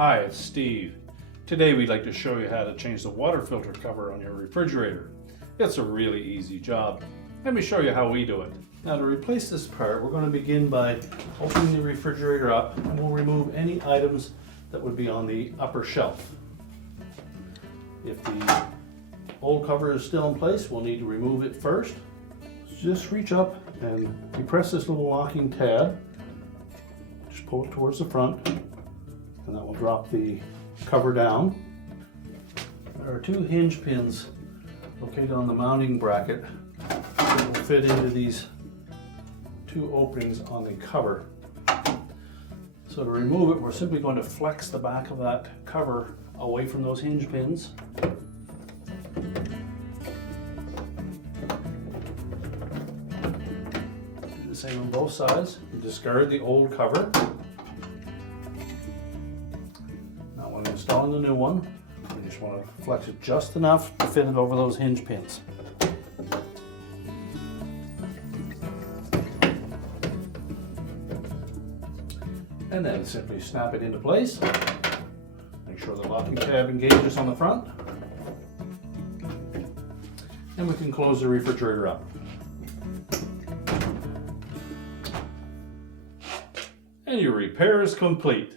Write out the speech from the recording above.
Hi, it's Steve. Today we'd like to show you how to change the water filter cover on your refrigerator. It's a really easy job. Let me show you how we do it. Now to replace this part, we're going to begin by opening the refrigerator up and we'll remove any items that would be on the upper shelf. If the old cover is still in place, we'll need to remove it first. Just reach up and depress this little locking tab. Just pull it towards the front and that will drop the cover down. There are two hinge pins located on the mounting bracket that will fit into these two openings on the cover. So to remove it, we're simply going to flex the back of that cover away from those hinge pins. Do the same on both sides. You discard the old cover. Now when installing the new one, you just want to flex it just enough to fit it over those hinge pins. And then simply snap it into place. Make sure the locking tab engages on the front. And we can close the refrigerator up. And your repair is complete.